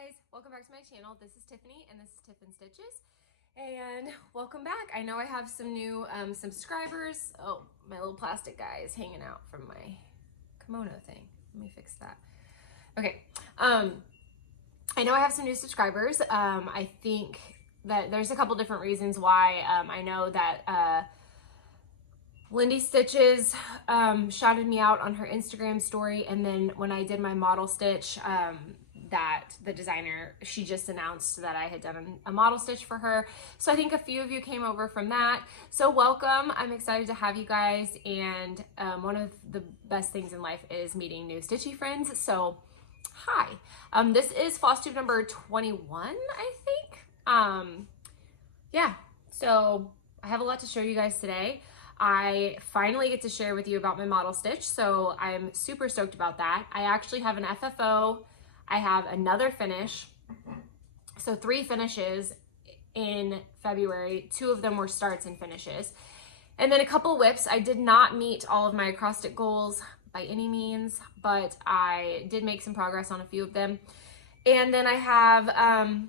guys, welcome back to my channel. This is Tiffany and this is Tiffin Stitches, and welcome back. I know I have some new subscribers. Oh, my little plastic guy is hanging out from my kimono thing. Let me fix that. Okay, I know I have some new subscribers. I think that there's a couple different reasons why. I know that Lindy Stitches shouted me out on her Instagram story, and then when I did my model stitch, that the designer, she just announced that I had done a model stitch for her. So I think a few of you came over from that. So welcome. I'm excited to have you guys, and one of the best things in life is meeting new stitchy friends. So hi. This is Flosstube number 21, I think. Yeah, so I have a lot to show you guys today. I finally get to share with you about my model stitch, so I'm super stoked about that. I actually have an FFO. I have another finish, so 3 finishes in February. 2 of them were starts and finishes, and then a couple whips. I did not meet all of my acrostic goals by any means, but I did make some progress on a few of them. And then I have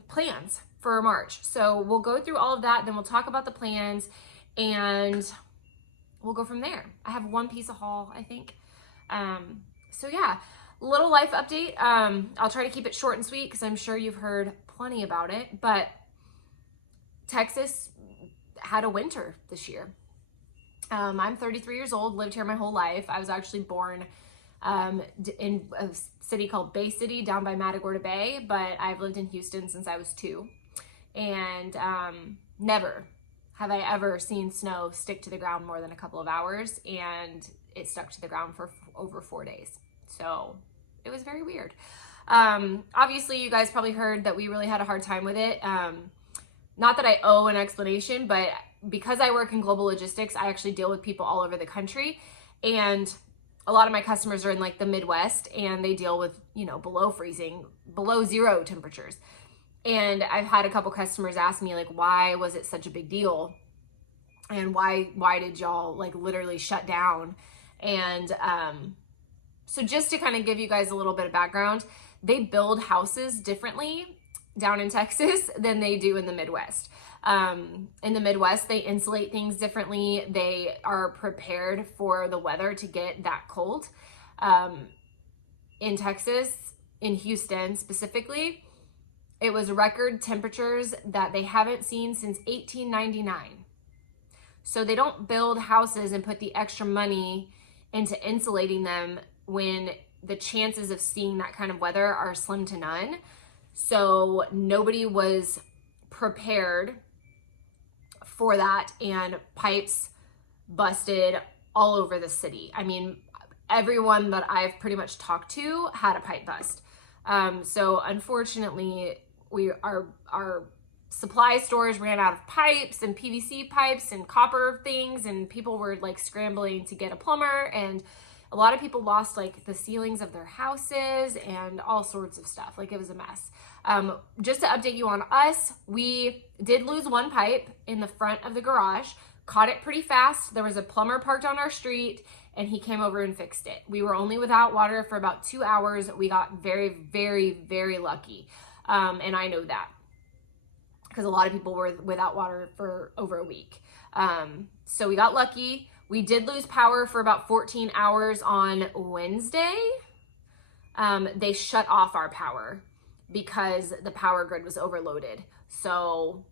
plans for March, so we'll go through all of that, then we'll talk about the plans, and we'll go from there. I have one piece of haul, I think. So yeah, little life update. I'll try to keep it short and sweet because I'm sure you've heard plenty about it, but Texas had a winter this year. I'm 33 years old, lived here my whole life. I was actually born in a city called Bay City down by Matagorda Bay, but I've lived in Houston since I was 2. And never have I ever seen snow stick to the ground more than a couple of hours, and it stuck to the ground for over 4 days. So it was very weird. Obviously, you guys probably heard that we really had a hard time with it. Not that I owe an explanation, but because I work in global logistics, I actually deal with people all over the country, and a lot of my customers are in like the Midwest, and they deal with, you know, below freezing, below 0 temperatures. And I've had a couple customers ask me, like, why was it such a big deal? And why did y'all like literally shut down? And so just to kind of give you guys a little bit of background, they build houses differently down in Texas than they do in the Midwest. In the Midwest, they insulate things differently. They are prepared for the weather to get that cold. In Texas, in Houston specifically, it was record temperatures that they haven't seen since 1899. So they don't build houses and put the extra money into insulating them when the chances of seeing that kind of weather are slim to none. So nobody was prepared for that, and pipes busted all over the city. I mean, everyone that I've pretty much talked to had a pipe bust. So unfortunately, our supply stores ran out of pipes and PVC pipes and copper things, and people were like scrambling to get a plumber, and a lot of people lost like the ceilings of their houses and all sorts of stuff. Like, it was a mess. Just to update you on us, we did lose one pipe in the front of the garage, caught it pretty fast. There was a plumber parked on our street, and he came over and fixed it. We were only without water for about 2 hours. We got very, very, very lucky. And I know that because a lot of people were without water for over a week. So we got lucky. We did lose power for about 14 hours on Wednesday. They shut off our power because the power grid was overloaded. So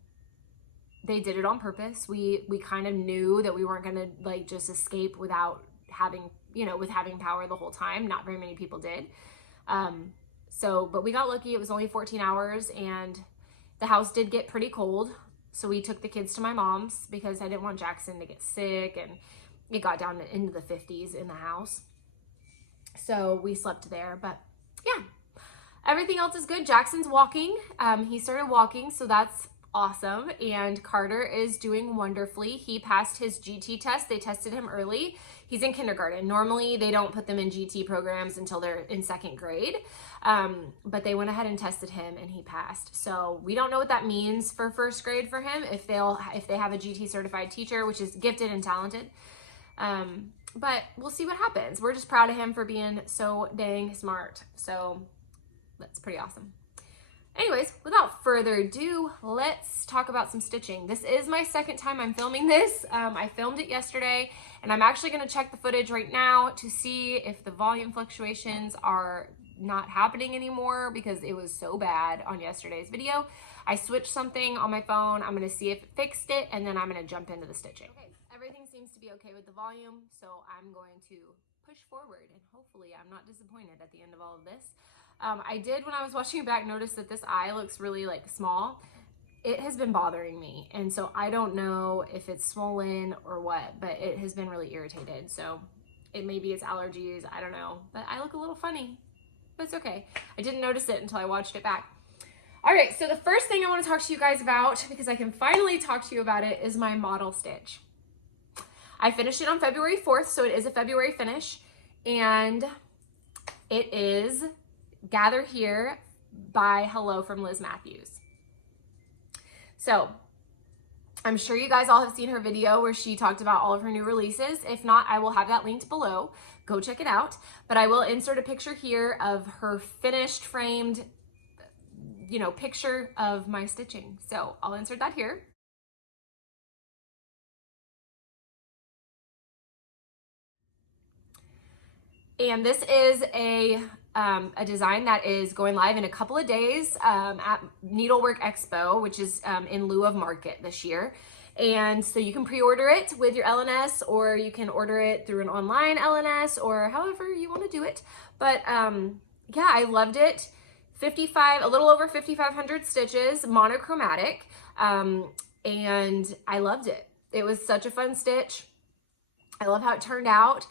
they did it on purpose. We kind of knew that we weren't gonna like just escape without having, you know, with having power the whole time. Not very many people did. But we got lucky. It was only 14 hours, and the house did get pretty cold. So we took the kids to my mom's because I didn't want Jackson to get sick, and it got down into the 50s in the house. So we slept there, but yeah, everything else is good. Jackson's walking. He started walking, so that's awesome. And Carter is doing wonderfully. He passed his GT test. They tested him early. He's in kindergarten. Normally they don't put them in GT programs until they're in 2nd grade. But they went ahead and tested him, and he passed. So we don't know what that means for 1st grade for him, if they have a GT certified teacher, which is gifted and talented. But we'll see what happens. We're just proud of him for being so dang smart. So that's pretty awesome. Anyways, without further ado, let's talk about some stitching. This is my second time I'm filming this. I filmed it yesterday, and I'm actually going to check the footage right now to see if the volume fluctuations are not happening anymore, because it was so bad on yesterday's video. I switched something on my phone. I'm going to see if it fixed it, and then I'm going to jump into the stitching. Okay, everything seems to be okay with the volume, so I'm going to push forward, and hopefully I'm not disappointed at the end of all of this. I did, when I was watching it back, notice that this eye looks really like small. It has been bothering me, and so I don't know if it's swollen or what, but it has been really irritated. So it maybe it's allergies, I don't know, but I look a little funny, but it's okay. I didn't notice it until I watched it back. All right, so the first thing I want to talk to you guys about, because I can finally talk to you about it, is my model stitch. I finished it on February 4th, so it is a February finish, and it is Gather Here by Hello from Liz Matthews. So I'm sure you guys all have seen her video where she talked about all of her new releases. If not, I will have that linked below. Go check it out. But I will insert a picture here of her finished framed, picture of my stitching. So I'll insert that here. And this is a design that is going live in a couple of days at Needlework Expo, which is in lieu of Market this year. And so you can pre-order it with your LNS, or you can order it through an online LNS, or however you want to do it. But yeah, I loved it. A little over 5,500 stitches, monochromatic, and I loved it. It was such a fun stitch. I love how it turned out.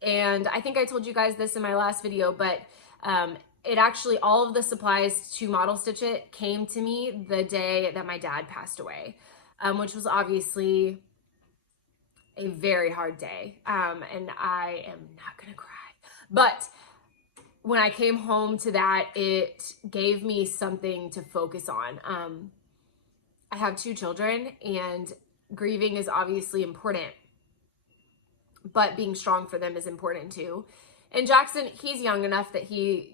And I think I told you guys this in my last video, but it actually, all of the supplies to model stitch it came to me the day that my dad passed away, which was obviously a very hard day. And I am not gonna cry, but when I came home to that, it gave me something to focus on. I have 2 children, and grieving is obviously important, but being strong for them is important too. And Jackson, he's young enough that he's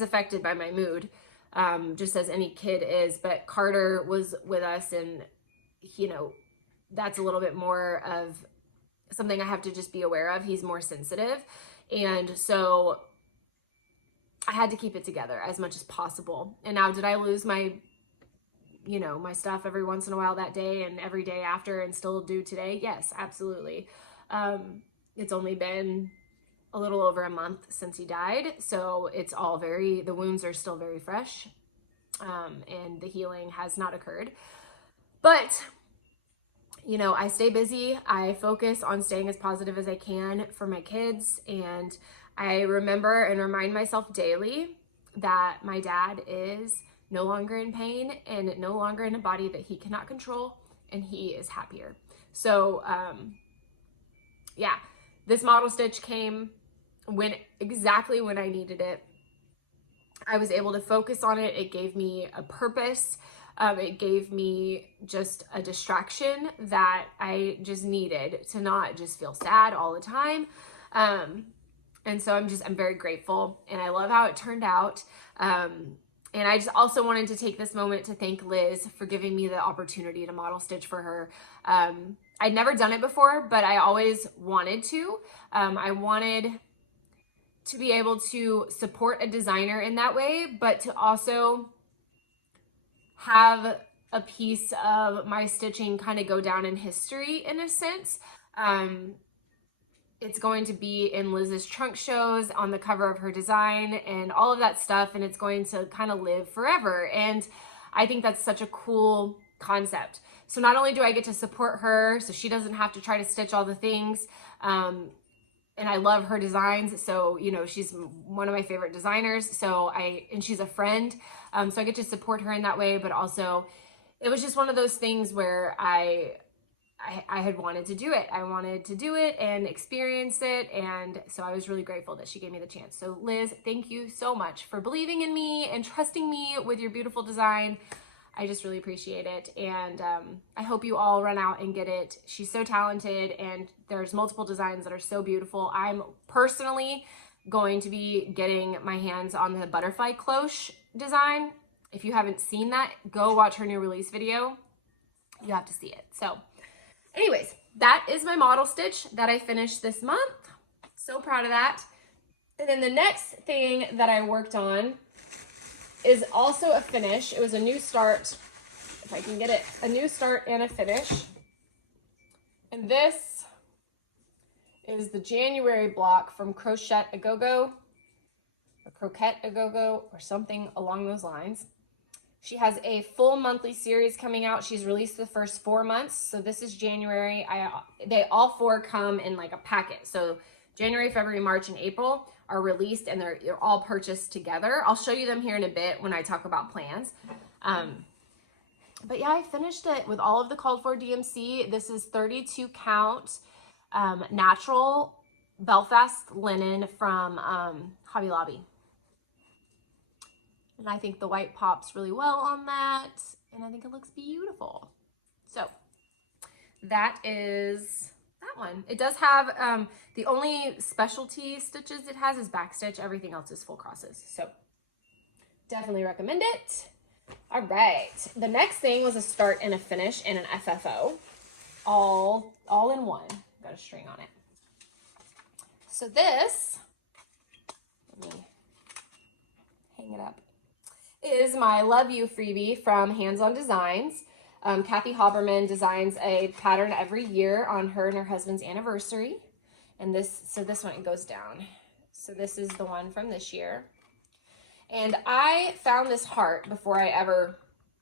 affected by my mood, just as any kid is. But Carter was with us, and that's a little bit more of something I have to just be aware of. He's more sensitive, and so I had to keep it together as much as possible. And now, did I lose my my stuff every once in a while that day and every day after, and still do today? Yes, absolutely. It's only been a little over a month since he died, so it's all the wounds are still very fresh, and the healing has not occurred. But I stay busy. I focus on staying as positive as I can for my kids, and I remember and remind myself daily that my dad is no longer in pain and no longer in a body that he cannot control, and he is happier. So yeah, this model stitch came exactly when I needed it. I was able to focus on it. It gave me a purpose. It gave me just a distraction that I just needed to not just feel sad all the time. And so I'm very grateful, and I love how it turned out. And I just also wanted to take this moment to thank Liz for giving me the opportunity to model stitch for her. I'd never done it before, but I always wanted to. I wanted to be able to support a designer in that way, but to also have a piece of my stitching kind of go down in history in a sense. It's going to be in Liz's trunk shows, on the cover of her design, and all of that stuff, and it's going to kind of live forever. And I think that's such a cool concept. So not only do I get to support her, so she doesn't have to try to stitch all the things, and I love her designs, so she's one of my favorite designers, and she's a friend, so I get to support her in that way. But also, it was just one of those things where I had wanted to do it. I wanted to do it and experience it. And so I was really grateful that she gave me the chance. So Liz, thank you so much for believing in me and trusting me with your beautiful design. I just really appreciate it. And I hope you all run out and get it. She's so talented, and there's multiple designs that are so beautiful. I'm personally going to be getting my hands on the butterfly cloche design. If you haven't seen that, go watch her new release video. You have to see it. So anyways, that is my model stitch that I finished this month. So proud of that. And then the next thing that I worked on is also a finish. It was a new start, if I can get it, a new start and a finish. And this is the January block from Crochet A Go-Go, or Croquette A Go-Go, or something along those lines. She has a full monthly series coming out. She's released the first 4 months. So this is January. They all 4 come in like a packet. So January, February, March, and April are released, and they're all purchased together. I'll show you them here in a bit when I talk about plans. But yeah, I finished it with all of the called for DMC. This is 32 count natural Belfast linen from Hobby Lobby. And I think the white pops really well on that, and I think it looks beautiful. So that is that one. It does have, the only specialty stitches it has is back stitch. Everything else is full crosses. So definitely recommend it. All right. The next thing was a start and a finish and an FFO. All in one. Got a string on it. So this, let me hang it up, is my Love You freebie from Hands On Designs. Kathy Haberman designs a pattern every year on her and her husband's anniversary. And so this one goes down. So this is the one from this year. And I found this heart before I ever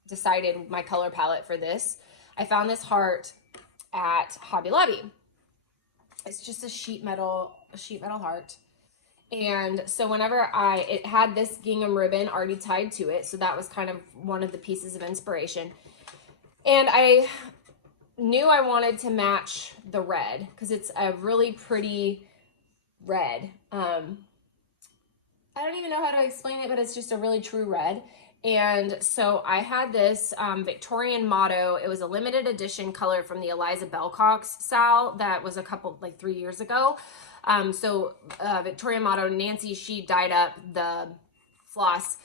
decided my color palette for this. I found this heart at Hobby Lobby. It's just a sheet metal heart. And so whenever it had this gingham ribbon already tied to it. So that was kind of one of the pieces of inspiration. And I knew I wanted to match the red because it's a really pretty red. I don't even know how to explain it, but it's just a really true red. And so I had this Victorian motto. It was a limited edition color from the Eliza Bellcox Sal that was like 3 years ago. Victorian motto, Nancy, she dyed up the floss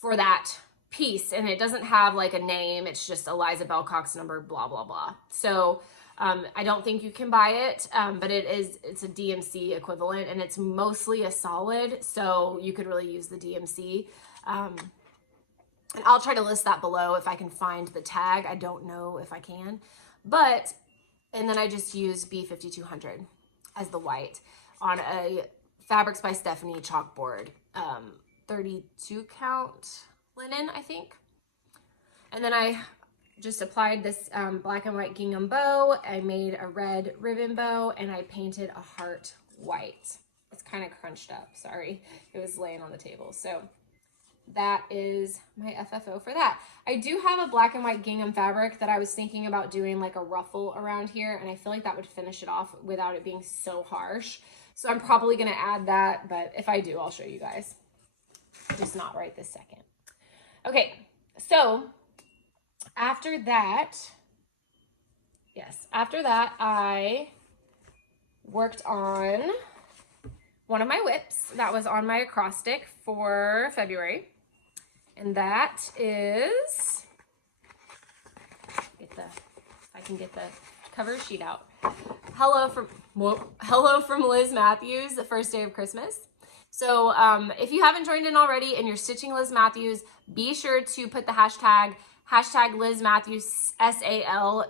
for that piece, and it doesn't have like a name. It's just Eliza Bellcox number, blah, blah, blah. So I don't think you can buy it, but it's a DMC equivalent, and it's mostly a solid. So you could really use the DMC. And I'll try to list that below if I can find the tag. I don't know if I can, and then I just use B5200 as the white on a Fabrics by Stephanie chalkboard, 32 count linen, I think. And then I just applied this black and white gingham bow. I made a red ribbon bow, and I painted a heart white. It's kind of crunched up, sorry. It was laying on the table. So that is my FFO for that. I do have a black and white gingham fabric that I was thinking about doing like a ruffle around here, and I feel like that would finish it off without it being so harsh. So I'm probably going to add that, but if I do, I'll show you guys. Just not right this second. Okay, so after that, I worked on one of my whips that was on my acrostic for February. And that is, if I can get the cover sheet out. Hello from Liz Matthews, the first day of Christmas. So if you haven't joined in already and you're stitching Liz Matthews, be sure to put the hashtag Liz Matthews SAL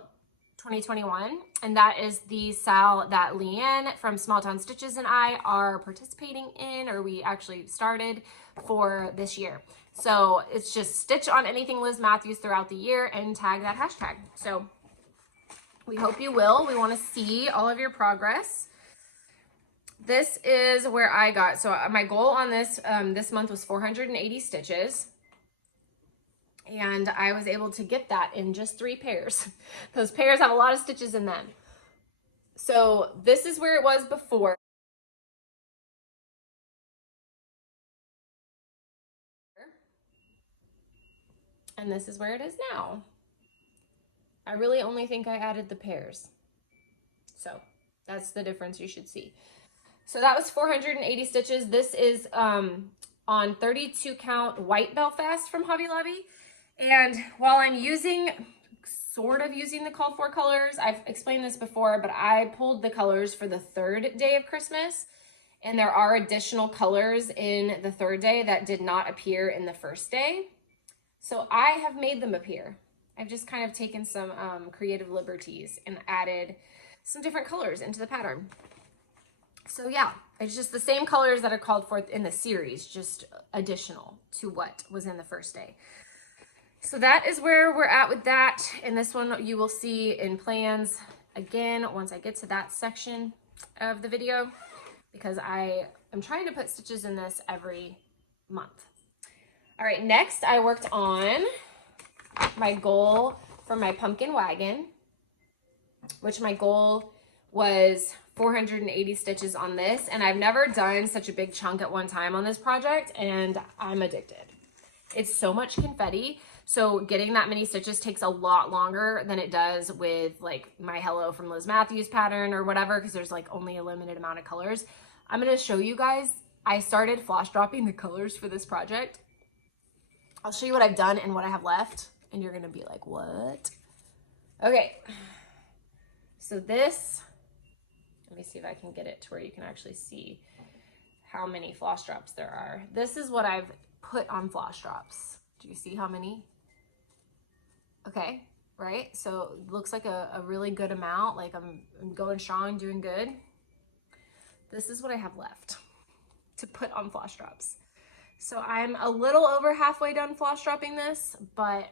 2021. And that is the SAL that Leanne from Small Town Stitches and I are participating in, or we actually started for this year. So it's just stitch on anything Liz Matthews throughout the year and tag that hashtag. So we hope you will. We want to see all of your progress. This is where I got, so my goal on this this month was 480 stitches. And I was able to get that in just 3 pairs. Those pairs have a lot of stitches in them. So this is where it was before. And this is where it is now. I really only think I added the pairs. So that's the difference you should see. So that was 480 stitches. This is on 32 count white Belfast from Hobby Lobby. And while I'm sort of using the call for colors, I've explained this before, but I pulled the colors for the third day of Christmas. And there are additional colors in the third day that did not appear in the first day. So I have made them appear. I've just kind of taken some creative liberties and added some different colors into the pattern. So yeah, it's just the same colors that are called for in the series, just additional to what was in the first day. So that is where we're at with that. And this one you will see in plans again once I get to that section of the video, because I am trying to put stitches in this every month. All right, next I worked on my goal for my pumpkin wagon, which my goal was 480 stitches on this, and I've never done such a big chunk at one time on this project, and I'm addicted. It's so much confetti, so getting that many stitches takes a lot longer than it does with like my Hello from Liz Matthews pattern or whatever, because there's like only a limited amount of colors. I'm going to show you guys, I started floss dropping the colors for this project. I'll show you what I've done and what I have left, and you're going to be like, what? Okay, so this, let me see if I can get it to where you can actually see how many floss drops there are. This is what I've put on floss drops. Do you see how many? Okay, right? So it looks like a really good amount. Like I'm going strong, doing good. This is what I have left to put on floss drops. So I'm a little over halfway done floss dropping this, but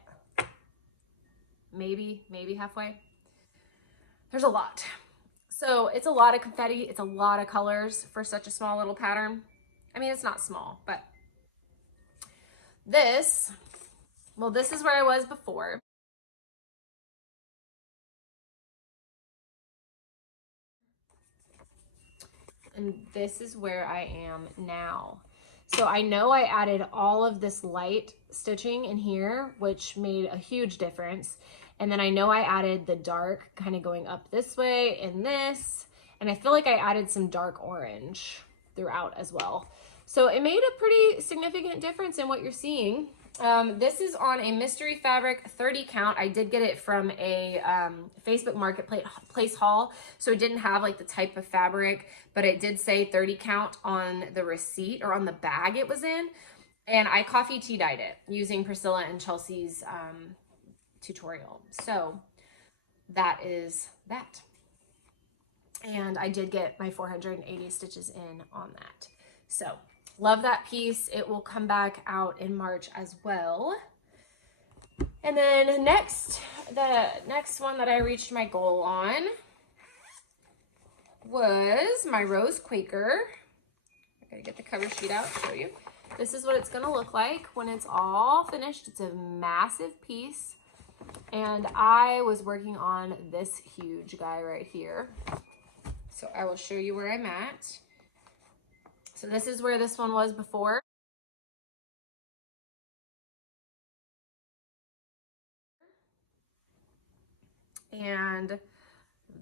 maybe halfway. There's a lot. So it's a lot of confetti. It's a lot of colors for such a small little pattern. I mean, it's not small, but this, well, this is where I was before. And this is where I am now. So I know I added all of this light stitching in here, which made a huge difference. And then I know I added the dark kind of going up this way and this. And I feel like I added some dark orange throughout as well. So it made a pretty significant difference in what you're seeing. This is on a mystery fabric 30 count. I did get it from a Facebook marketplace haul, so it didn't have like the type of fabric, but it did say 30 count on the receipt or on the bag it was in. And I coffee tea dyed it using Priscilla and Chelsea's tutorial. So that is that. And I did get my 480 stitches in on that. So love that piece. It will come back out in March as well. And then the next one that I reached my goal on was my Rose Quaker. I gotta get the cover sheet out to show you. This is what it's gonna look like when it's all finished. It's a massive piece. And I was working on this huge guy right here. So I will show you where I'm at. So this is where this one was before. And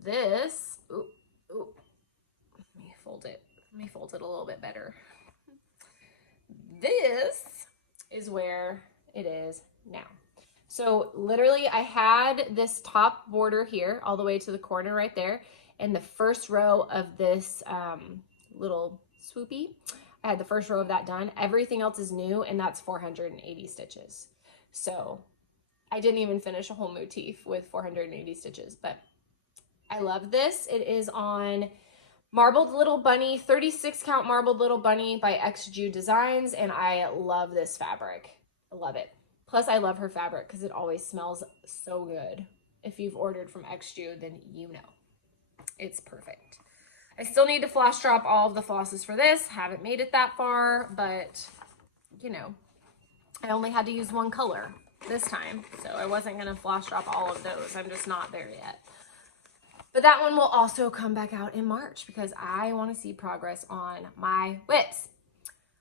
this, let me fold it. Let me fold it a little bit better. This is where it is now. So literally I had this top border here all the way to the corner right there. And the first row of this little swoopy, I had the first row of that done. Everything else is new, and that's 480 stitches. So I didn't even finish a whole motif with 480 stitches, but I love this. It is on Marbled Little Bunny, 36 count Marbled Little Bunny by XJU Designs, and I love this fabric. I love it. Plus I love her fabric because it always smells so good. If you've ordered from XJU, then you know. It's perfect. I still need to floss drop all of the flosses for this. Haven't made it that far, but you know, I only had to use one color this time, so I wasn't gonna floss drop all of those. I'm just not there yet. But that one will also come back out in March because I want to see progress on my whips.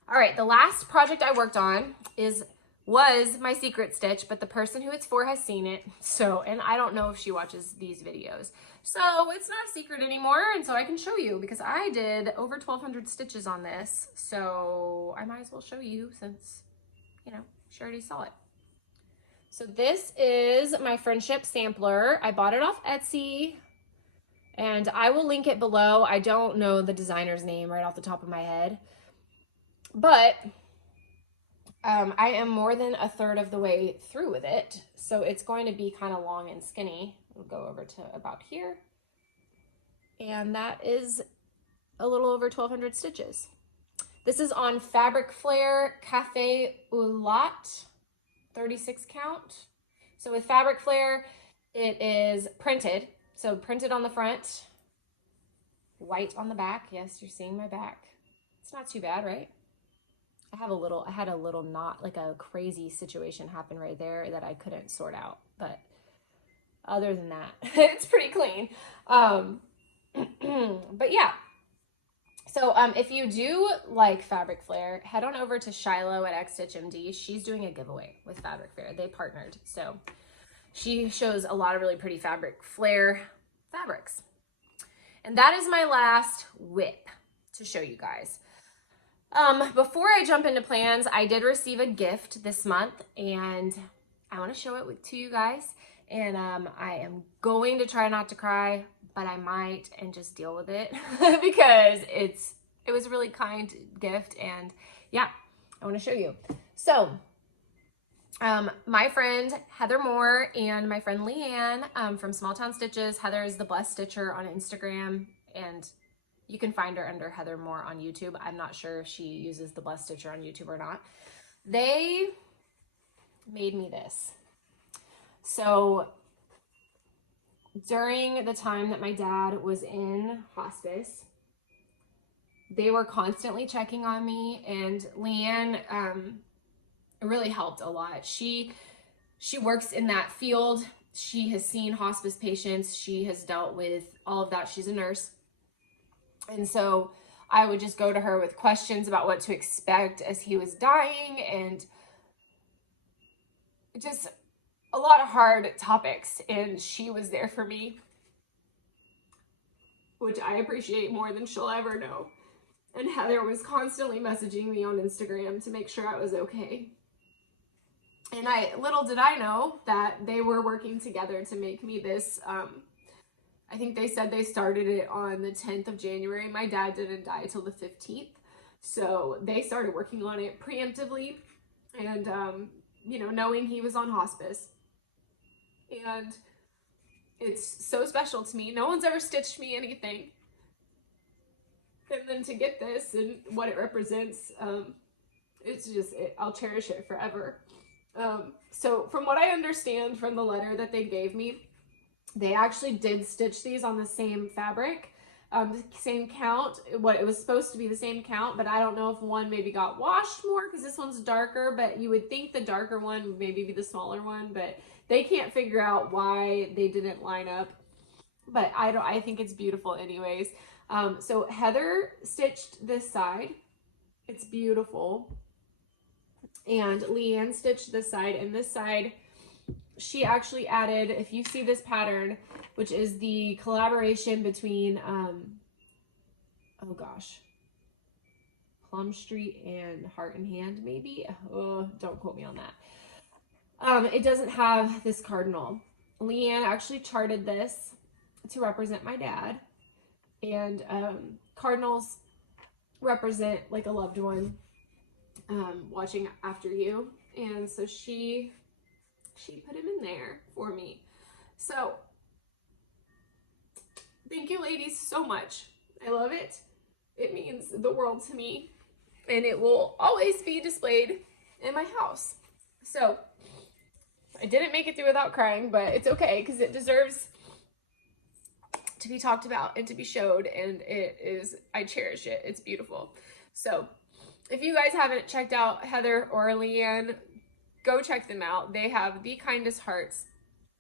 All right, the last project I worked on is was my secret stitch, but the person who it's for has seen it. So, and I don't know if she watches these videos. So it's not a secret anymore. And so I can show you because I did over 1,200 stitches on this. So I might as well show you since, you know, she already saw it. So this is my friendship sampler. I bought it off Etsy and I will link it below. I don't know the designer's name right off the top of my head, but I am more than a third of the way through with it. So it's going to be kind of long and skinny. We'll go over to about here. And that is a little over 1,200 stitches. This is on Fabric Flare Cafe au Lait, 36 count. So with Fabric Flare, it is printed. So printed on the front, white on the back. Yes, you're seeing my back. It's not too bad, right? I had a little knot, like a crazy situation happen right there that I couldn't sort out. But other than that, it's pretty clean. But yeah. So if you do like Fabric Flare, head on over to Shiloh at X Stitch MD. She's doing a giveaway with Fabric Flare. They partnered. So she shows a lot of really pretty Fabric Flare fabrics. And that is my last whip to show you guys. Before I jump into plans, I did receive a gift this month and I want to show it to you guys. And I am going to try not to cry, but I might and just deal with it because it was a really kind gift. And yeah, I want to show you. So my friend Heather Moore and my friend Leanne from Small Town Stitches. Heather is the Blessed Stitcher on Instagram, and you can find her under Heather Moore on YouTube. I'm not sure if she uses the Blessed Stitcher on YouTube or not. They made me this. So during the time that my dad was in hospice, they were constantly checking on me, and Leanne really helped a lot. She works in that field. She has seen hospice patients. She has dealt with all of that. She's a nurse. And so I would just go to her with questions about what to expect as he was dying, and just a lot of hard topics. And she was there for me, which I appreciate more than she'll ever know. And Heather was constantly messaging me on Instagram to make sure I was okay. And little did I know that they were working together to make me this. I think they said they started it on the 10th of January. My dad didn't die till the 15th. So they started working on it preemptively and, you know, knowing he was on hospice. And it's so special to me. No one's ever stitched me anything. And then to get this and what it represents, it's just, I'll cherish it forever. So from what I understand from the letter that they gave me, they actually did stitch these on the same fabric, same count. It was supposed to be the same count, but I don't know if one maybe got washed more because this one's darker, but you would think the darker one would maybe be the smaller one, but they can't figure out why they didn't line up. But I think it's beautiful anyways. So Heather stitched this side. It's beautiful. And Leanne stitched this side, and this side she actually added, if you see this pattern, which is the collaboration between, oh gosh, Plum Street and Heart and Hand, maybe? Oh, don't quote me on that. It doesn't have this cardinal. Leanne actually charted this to represent my dad. And cardinals represent like a loved one watching after you. And so she put him in there for me. So thank you ladies so much. I love it. It means the world to me, and it will always be displayed in my house. So I didn't make it through without crying, but it's okay because it deserves to be talked about and to be showed, and I cherish it. It's beautiful. So if you guys haven't checked out Heather or Leanne, go check them out. They have the kindest hearts.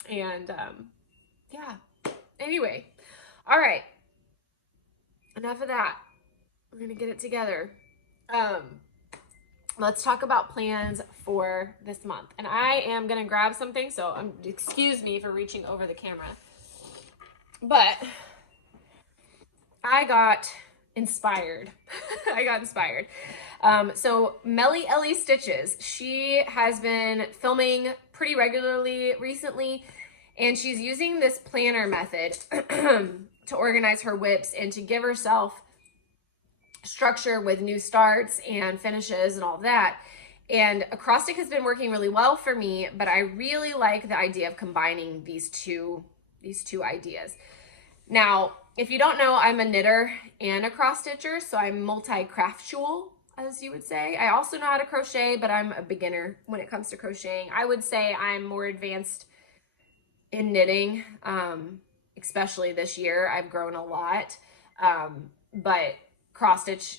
And yeah, anyway, all right, enough of that. We're gonna get it together. let's talk about plans for this month. And I am gonna grab something, so excuse me for reaching over the camera. But I got inspired. I got inspired. So Melly Ellie Stitches, she has been filming pretty regularly recently, and she's using this planner method to organize her whips and to give herself structure with new starts and finishes and all of that. And acrostic has been working really well for me, but I really like the idea of combining these two ideas. Now, if you don't know, I'm a knitter and a cross stitcher, so I'm multi-craftual, as you would say. I also know how to crochet, but I'm a beginner when it comes to crocheting. I would say I'm more advanced in knitting, especially this year. I've grown a lot, but cross stitch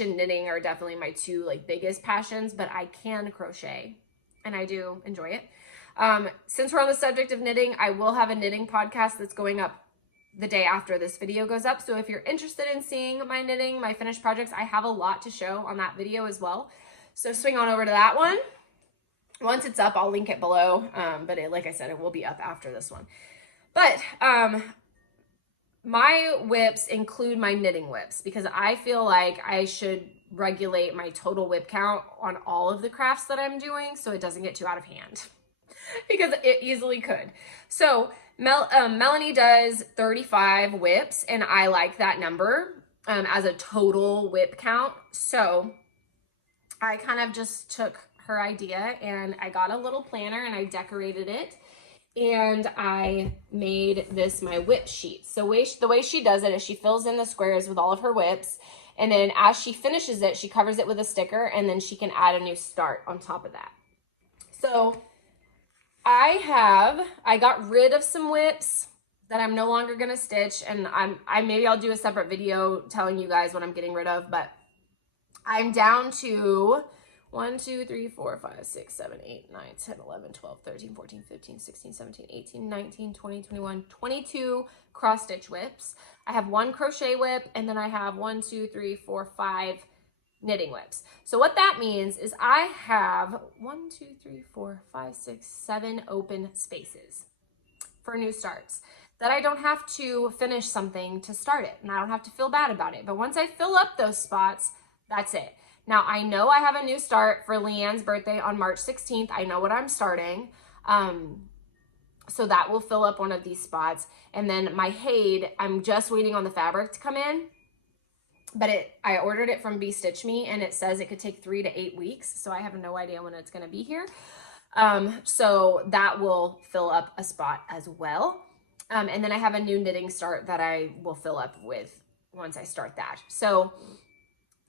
and knitting are definitely my two like biggest passions, but I can crochet and I do enjoy it. Since we're on the subject of knitting, I will have a knitting podcast that's going up the day after this video goes up. So if you're interested in seeing my knitting, my finished projects, I have a lot to show on that video as well. So swing on over to that one. Once it's up, I'll link it below. But like I said, it will be up after this one. But my whips include my knitting whips because I feel like I should regulate my total whip count on all of the crafts that I'm doing so it doesn't get too out of hand because it easily could. So Melanie does 35 whips, and I like that number as a total whip count. So I kind of just took her idea and I got a little planner and I decorated it. And I made this my whip sheet. So the way she does it is she fills in the squares with all of her whips. And then as she finishes it, she covers it with a sticker and then she can add a new start on top of that. So I got rid of some whips that I'm no longer gonna stitch, and maybe I'll do a separate video telling you guys what I'm getting rid of, but I'm down to 1, 2, 3, 4, 5, 6, 7, 8, 9, 10, 11, 12, 13, 14, 15, 16, 17, 18, 19, 20, 21, 22 cross stitch whips. I have 1 crochet whip, and then I have 1, 2, 3, 4, 5 knitting whips. So what that means is I have 1, 2, 3, 4, 5, 6, 7 open spaces for new starts that I don't have to finish something to start it, and I don't have to feel bad about it. But once I fill up those spots, that's it. Now, I know I have a new start for Leanne's birthday on March 16th. I know what I'm starting. So that will fill up one of these spots. And then my Haid, I'm just waiting on the fabric to come in. But I ordered it from Be Stitch Me, and it says it could take 3 to 8 weeks. So I have no idea when it's going to be here. So that will fill up a spot as well. And then I have a new knitting start that I will fill up with once I start that. So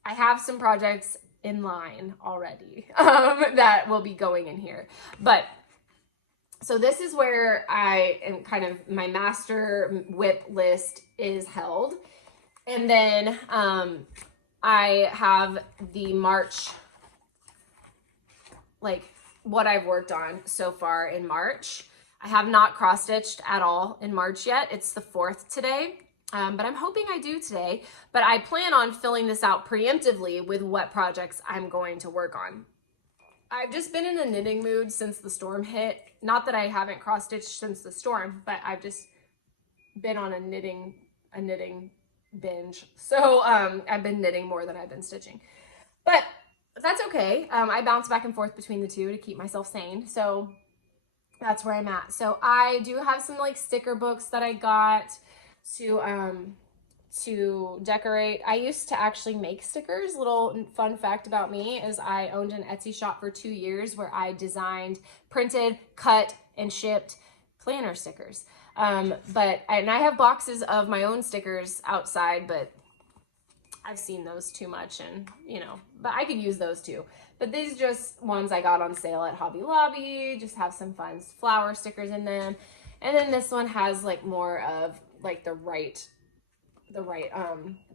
I have some projects in line already that will be going in here. But so this is where I am kind of, my master whip list is held. And then I have the March, like what I've worked on so far in March. I have not cross-stitched at all in March yet. It's the 4th today. But I'm hoping I do today, but I plan on filling this out preemptively with what projects I'm going to work on. I've just been in a knitting mood since the storm hit. Not that I haven't cross-stitched since the storm, but I've just been on a knitting binge. So I've been knitting more than I've been stitching. But that's okay. I bounce back and forth between the two to keep myself sane. So that's where I'm at. So I do have some like sticker books that I got to decorate. I used to actually make stickers. Little fun fact about me is I owned an Etsy shop for 2 years where I designed, printed, cut, and shipped planner stickers. And I have boxes of my own stickers outside, but I've seen those too much, and but I could use those too. But these are just ones I got on sale at Hobby Lobby, just have some fun flower stickers in them. And then this one has like more of like the right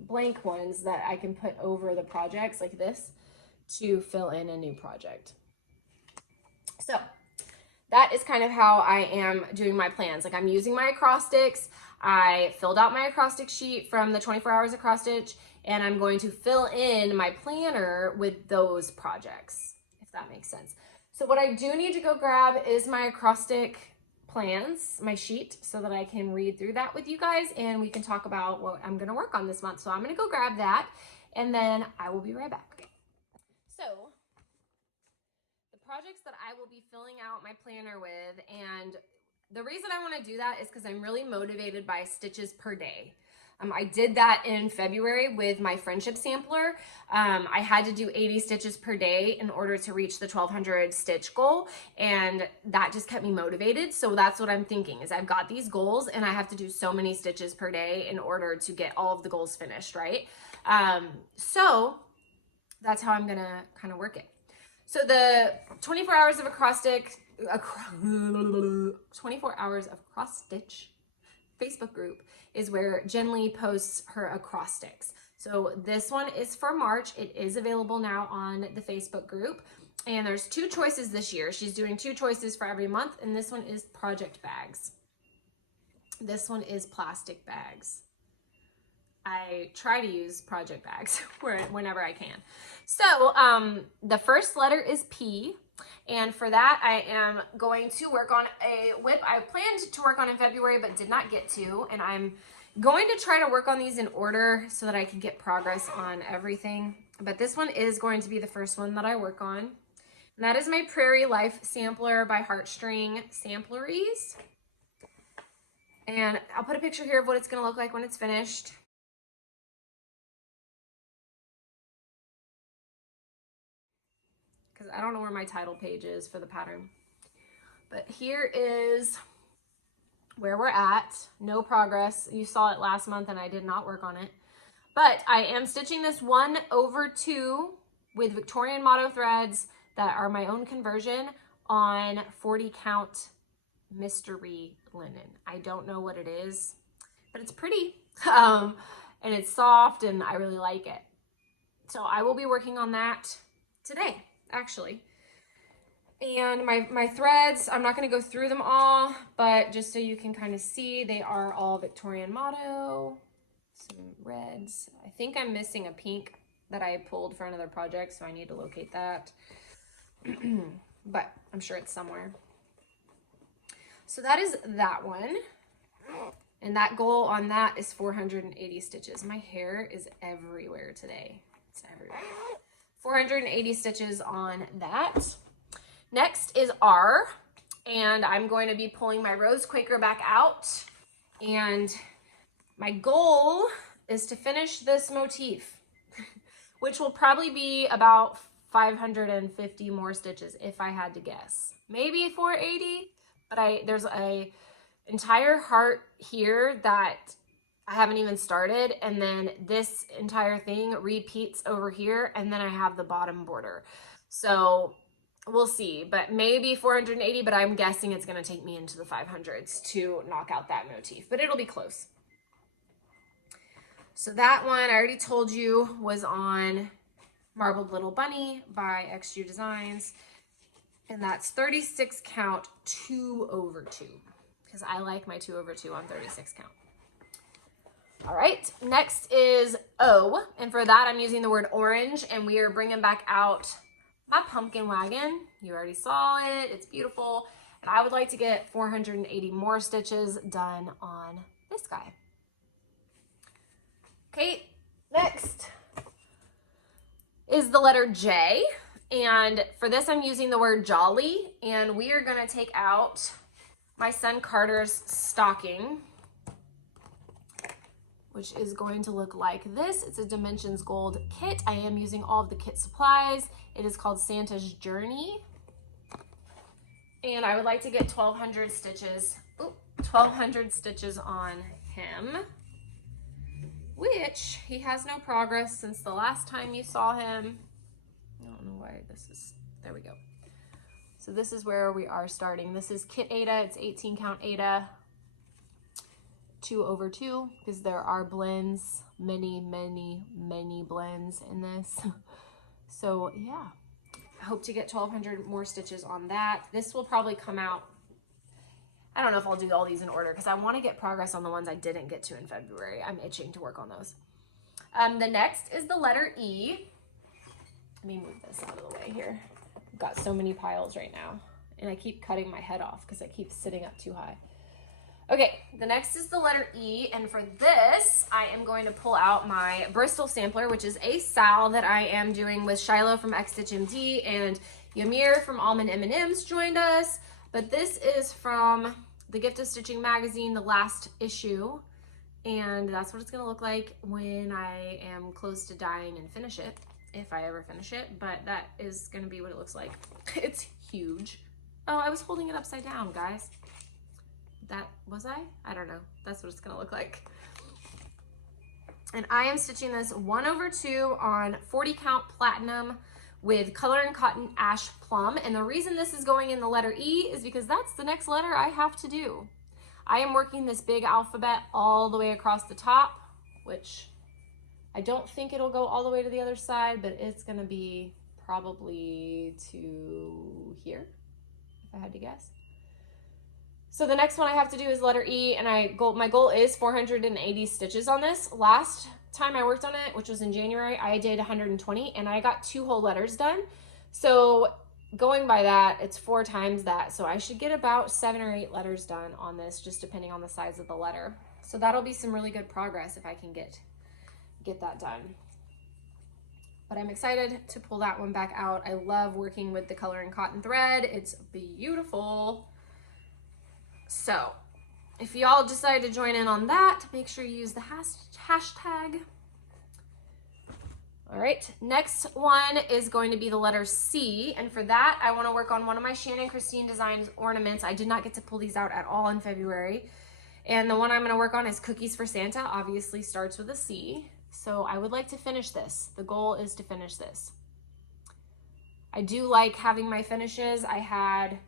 blank ones that I can put over the projects like this to fill in a new project. So that is kind of how I am doing my plans. Like I'm using my acrostics. I filled out my acrostic sheet from the 24 Hours Across Stitch, and I'm going to fill in my planner with those projects, if that makes sense. So what I do need to go grab is my acrostic plans, my sheet, so that I can read through that with you guys and we can talk about what I'm gonna work on this month. So I'm gonna go grab that and then I will be right back. Okay. So the projects that I will be filling out my planner with, and the reason I wanna do that is because I'm really motivated by stitches per day. I did that in February with my friendship sampler. I had to do 80 stitches per day in order to reach the 1200 stitch goal, and that just kept me motivated. So that's what I'm thinking is I've got these goals and I have to do so many stitches per day in order to get all of the goals finished, right? So that's how I'm gonna kind of work it. So the 24 hours of acrostic, 24 hours of cross stitch Facebook group is where Jen Lee posts her acrostics. So this one is for March. It is available now on the Facebook group. And there's 2 choices this year. She's doing 2 choices for every month. And this one is project bags. This one is plastic bags. I try to use project bags whenever I can. So the first letter is P. And for that, I am going to work on a whip I planned to work on in February, but did not get to. And I'm going to try to work on these in order so that I can get progress on everything. But this one is going to be the first one that I work on. And that is my Prairie Life Sampler by Heartstring Sampleries. And I'll put a picture here of what it's going to look like when it's finished. Because I don't know where my title page is for the pattern. But here is where we're at. No progress. You saw it last month and I did not work on it. But I am stitching this 1/2 with Victorian motto threads that are my own conversion on 40 count mystery linen. I don't know what it is, but it's pretty. And it's soft and I really like it. So I will be working on that today, actually. And my threads, I'm not going to go through them all, but just so you can kind of see, they are all Victorian motto, some reds. I think I'm missing a pink that I pulled for another project, so I need to locate that. But I'm sure it's somewhere. So that is that one. And that goal on that is 480 stitches. My hair is everywhere today. It's everywhere. 480 stitches on that. Next is R, and I'm going to be pulling my Rose Quaker back out. And my goal is to finish this motif, which will probably be about 550 more stitches if I had to guess. Maybe 480, but there's a entire heart here that I haven't even started, and then this entire thing repeats over here, and then I have the bottom border. So we'll see, but maybe 480, but I'm guessing it's going to take me into the 500s to knock out that motif, but it'll be close. So that one, I already told you, was on Marbled Little Bunny by XU Designs, and that's 36 count 2/2, because I like my 2/2 on 36 count. All right, next is O, and for that I'm using the word orange, and we are bringing back out my pumpkin wagon. You already saw it, it's beautiful. And I would like to get 480 more stitches done on this guy. Okay, next is the letter J, and for this I'm using the word jolly, and we are gonna take out my son Carter's stocking, which is going to look like this. It's a Dimensions Gold kit. I am using all of the kit supplies. It is called Santa's Journey. And I would like to get 1,200 stitches, 1,200 stitches on him, which he has no progress since the last time you saw him. I don't know why this is, there we go. So this is where we are starting. This is kit Ada, it's 18 count Ada. 2/2, because there are blends, many blends in this. So yeah, I hope to get 1,200 more stitches on that. This will probably come out, I don't know if I'll do all these in order because I want to get progress on the ones I didn't get to in February. I'm itching to work on those. The next is the letter E. Let me move this out of the way here. I've got so many piles right now, and I keep cutting my head off because I keep sitting up too high. Okay, the next is the letter E, and for this, I am going to pull out my Bristol sampler, which is a sal that I am doing with Shiloh from X Stitch MD, and Ymir from Almond M&M's joined us, but this is from the Gift of Stitching magazine, the last issue, and that's what it's gonna look like when I am close to dying and finish it, if I ever finish it, but that is gonna be what it looks like. It's huge. Oh, I was holding it upside down, guys. Was I? I don't know. That's what it's gonna look like. And I am stitching this 1/2 on 40 count platinum with Color and Cotton Ash Plum. And the reason this is going in the letter E is because that's the next letter I have to do. I am working this big alphabet all the way across the top, which I don't think it'll go all the way to the other side, but it's gonna be probably to here, if I had to guess. So the next one I have to do is letter E, and my goal is 480 stitches on this. Last time I worked on it, which was in January, I did 120, and I got 2 whole letters done. So going by that, it's 4 times that. So I should get about 7 or 8 letters done on this, just depending on the size of the letter. So that'll be some really good progress if I can get that done. But I'm excited to pull that one back out. I love working with the Color and Cotton thread. It's beautiful. So if y'all decide to join in on that, make sure you use the hashtag. All right, next one is going to be the letter C. And for that, I want to work on one of my Shannon Christine Designs ornaments. I did not get to pull these out at all in February. And the one I'm going to work on is Cookies for Santa, obviously starts with a C. So I would like to finish this. The goal is to finish this. I do like having my finishes. I had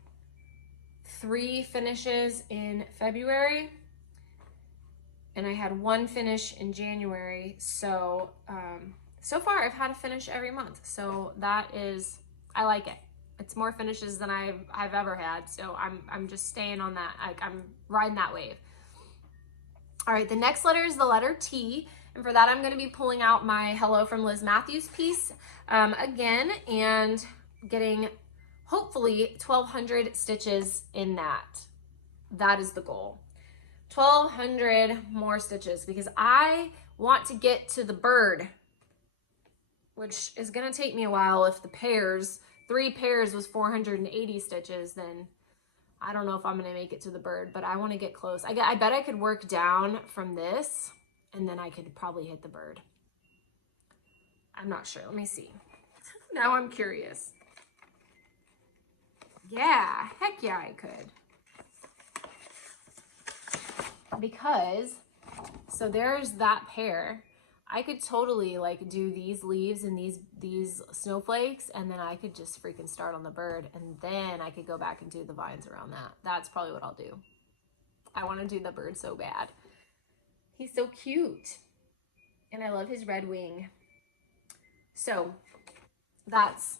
3 finishes in February, and I had 1 finish in January. So so far I've had a finish every month, so that is, I like it. It's more finishes than I've ever had, so I'm just staying on that. I'm riding that wave. All right, the next letter is the letter T, and for that I'm going to be pulling out my Hello from Liz Matthews piece again, and getting hopefully 1,200 stitches in that. That is the goal. 1,200 more stitches, because I want to get to the bird, which is gonna take me a while. If the 3 pairs was 480 stitches, then I don't know if I'm gonna make it to the bird, but I wanna get close. I bet I could work down from this, and then I could probably hit the bird. I'm not sure, let me see. Now I'm curious. Yeah, heck yeah, I could. Because, so there's that pair. I could totally like do these leaves and these snowflakes, and then I could just freaking start on the bird, and then I could go back and do the vines around that. That's probably what I'll do. I want to do the bird so bad. He's so cute. And I love his red wing. So that's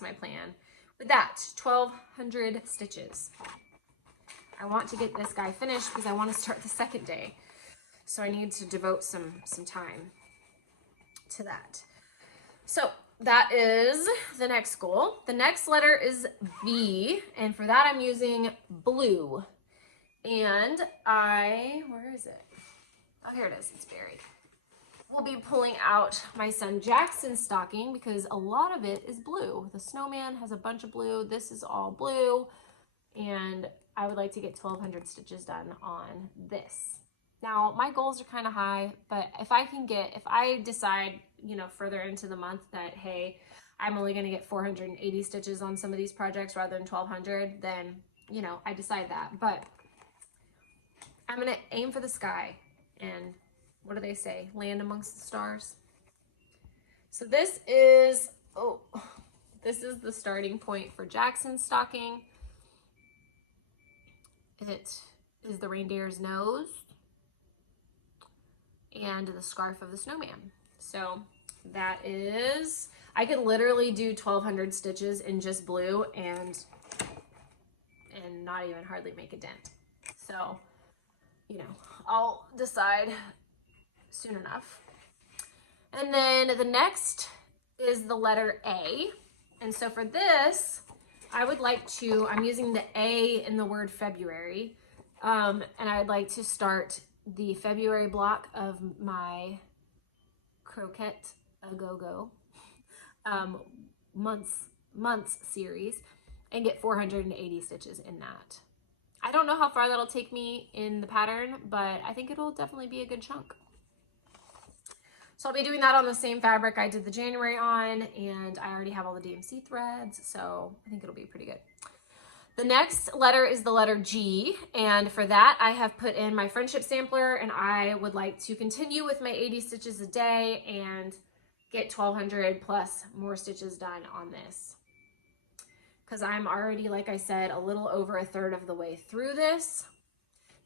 my plan. With that, 1,200 stitches. I want to get this guy finished because I want to start the second day. So I need to devote some time to that. So that is the next goal. The next letter is V, and for that I'm using blue. And where is it? Oh, here it is, it's buried. We'll be pulling out my son Jackson's stocking because a lot of it is blue. The snowman has a bunch of blue. This is all blue. And I would like to get 1,200 stitches done on this. Now, my goals are kind of high, but if I decide, you know, further into the month that, hey, I'm only going to get 480 stitches on some of these projects rather than 1,200, then, you know, I decide that. But I'm going to aim for the sky, and what do they say? Land amongst the stars. So this is the starting point for Jackson's stocking. It is the reindeer's nose and the scarf of the snowman. So that is, I could literally do 1,200 stitches in just blue and not even hardly make a dent. So, you know, I'll decide soon enough. And then the next is the letter A. And so for this, I would like to, I'm using the A in the word February. And I'd like to start the February block of my Croquette A Go-Go months series and get 480 stitches in that. I don't know how far that'll take me in the pattern, but I think it'll definitely be a good chunk. So I'll be doing that on the same fabric I did the January on, and I already have all the DMC threads, so I think it'll be pretty good. The next letter is the letter G, and for that I have put in my friendship sampler, and I would like to continue with my 80 stitches a day and get 1,200 plus more stitches done on this. Because I'm already, like I said, a little over a third of the way through this.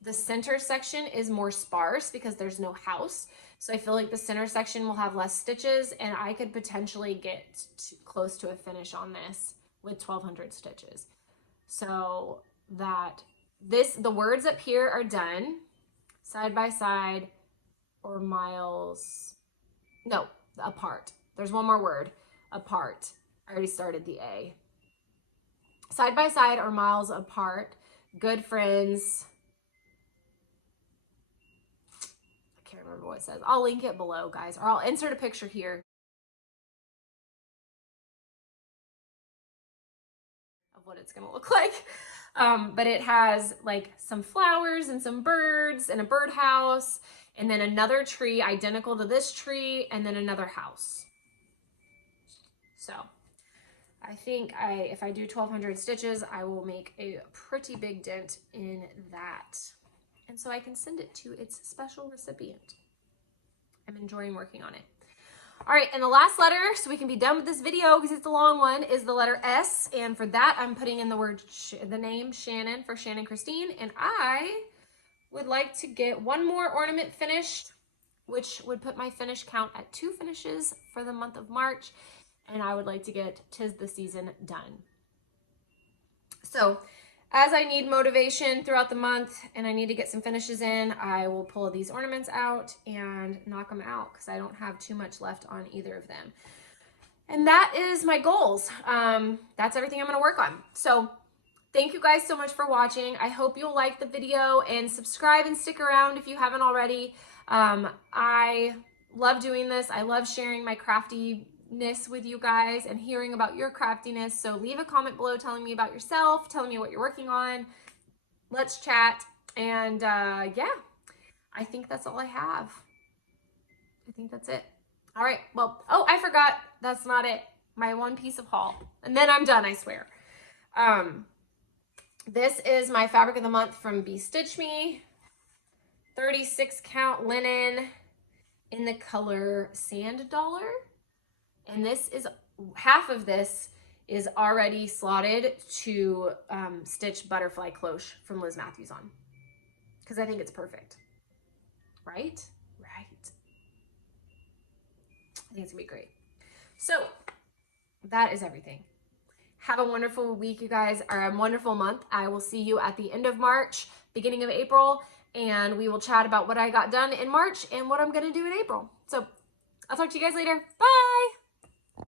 The center section is more sparse because there's no house. So I feel like the center section will have less stitches, and I could potentially get close to a finish on this with 1,200 stitches. So that the words up here are done, side by side or miles, no, apart. There's one more word, apart. I already started the A. Side by side or miles apart, good friends. I can't remember what it says. I'll link it below, guys, or I'll insert a picture here of what it's gonna look like. But it has like some flowers and some birds and a birdhouse, and then another tree identical to this tree, and then another house. So I think if I do 1,200 stitches, I will make a pretty big dent in that. And so I can send it to its special recipient. I'm enjoying working on it. All right, and the last letter, so we can be done with this video because it's a long one, is the letter S. And for that, I'm putting in the name Shannon for Shannon Christine. And I would like to get one more ornament finished, which would put my finish count at 2 finishes for the month of March. And I would like to get 'Tis the Season done. So as I need motivation throughout the month and I need to get some finishes in, I will pull these ornaments out and knock them out because I don't have too much left on either of them. And that is my goals. That's everything I'm going to work on. So thank you guys so much for watching. I hope you'll like the video and subscribe and stick around if you haven't already. I love doing this. I love sharing my craftiness with you guys and hearing about your craftiness. So leave a comment below telling me about yourself, telling me what you're working on. Let's chat. And yeah, I think that's all I have. I think that's it. All right. Well, oh, I forgot. That's not it. My one piece of haul. And then I'm done, I swear. This is my fabric of the month from Be Stitch Me. 36 count linen in the color Sand Dollar. And this is, half of this is already slotted to stitch Butterfly Cloche from Liz Matthews on. Because I think it's perfect. Right? Right. I think it's going to be great. So that is everything. Have a wonderful week, you guys, or a wonderful month. I will see you at the end of March, beginning of April, and we will chat about what I got done in March and what I'm going to do in April. So I'll talk to you guys later. Bye!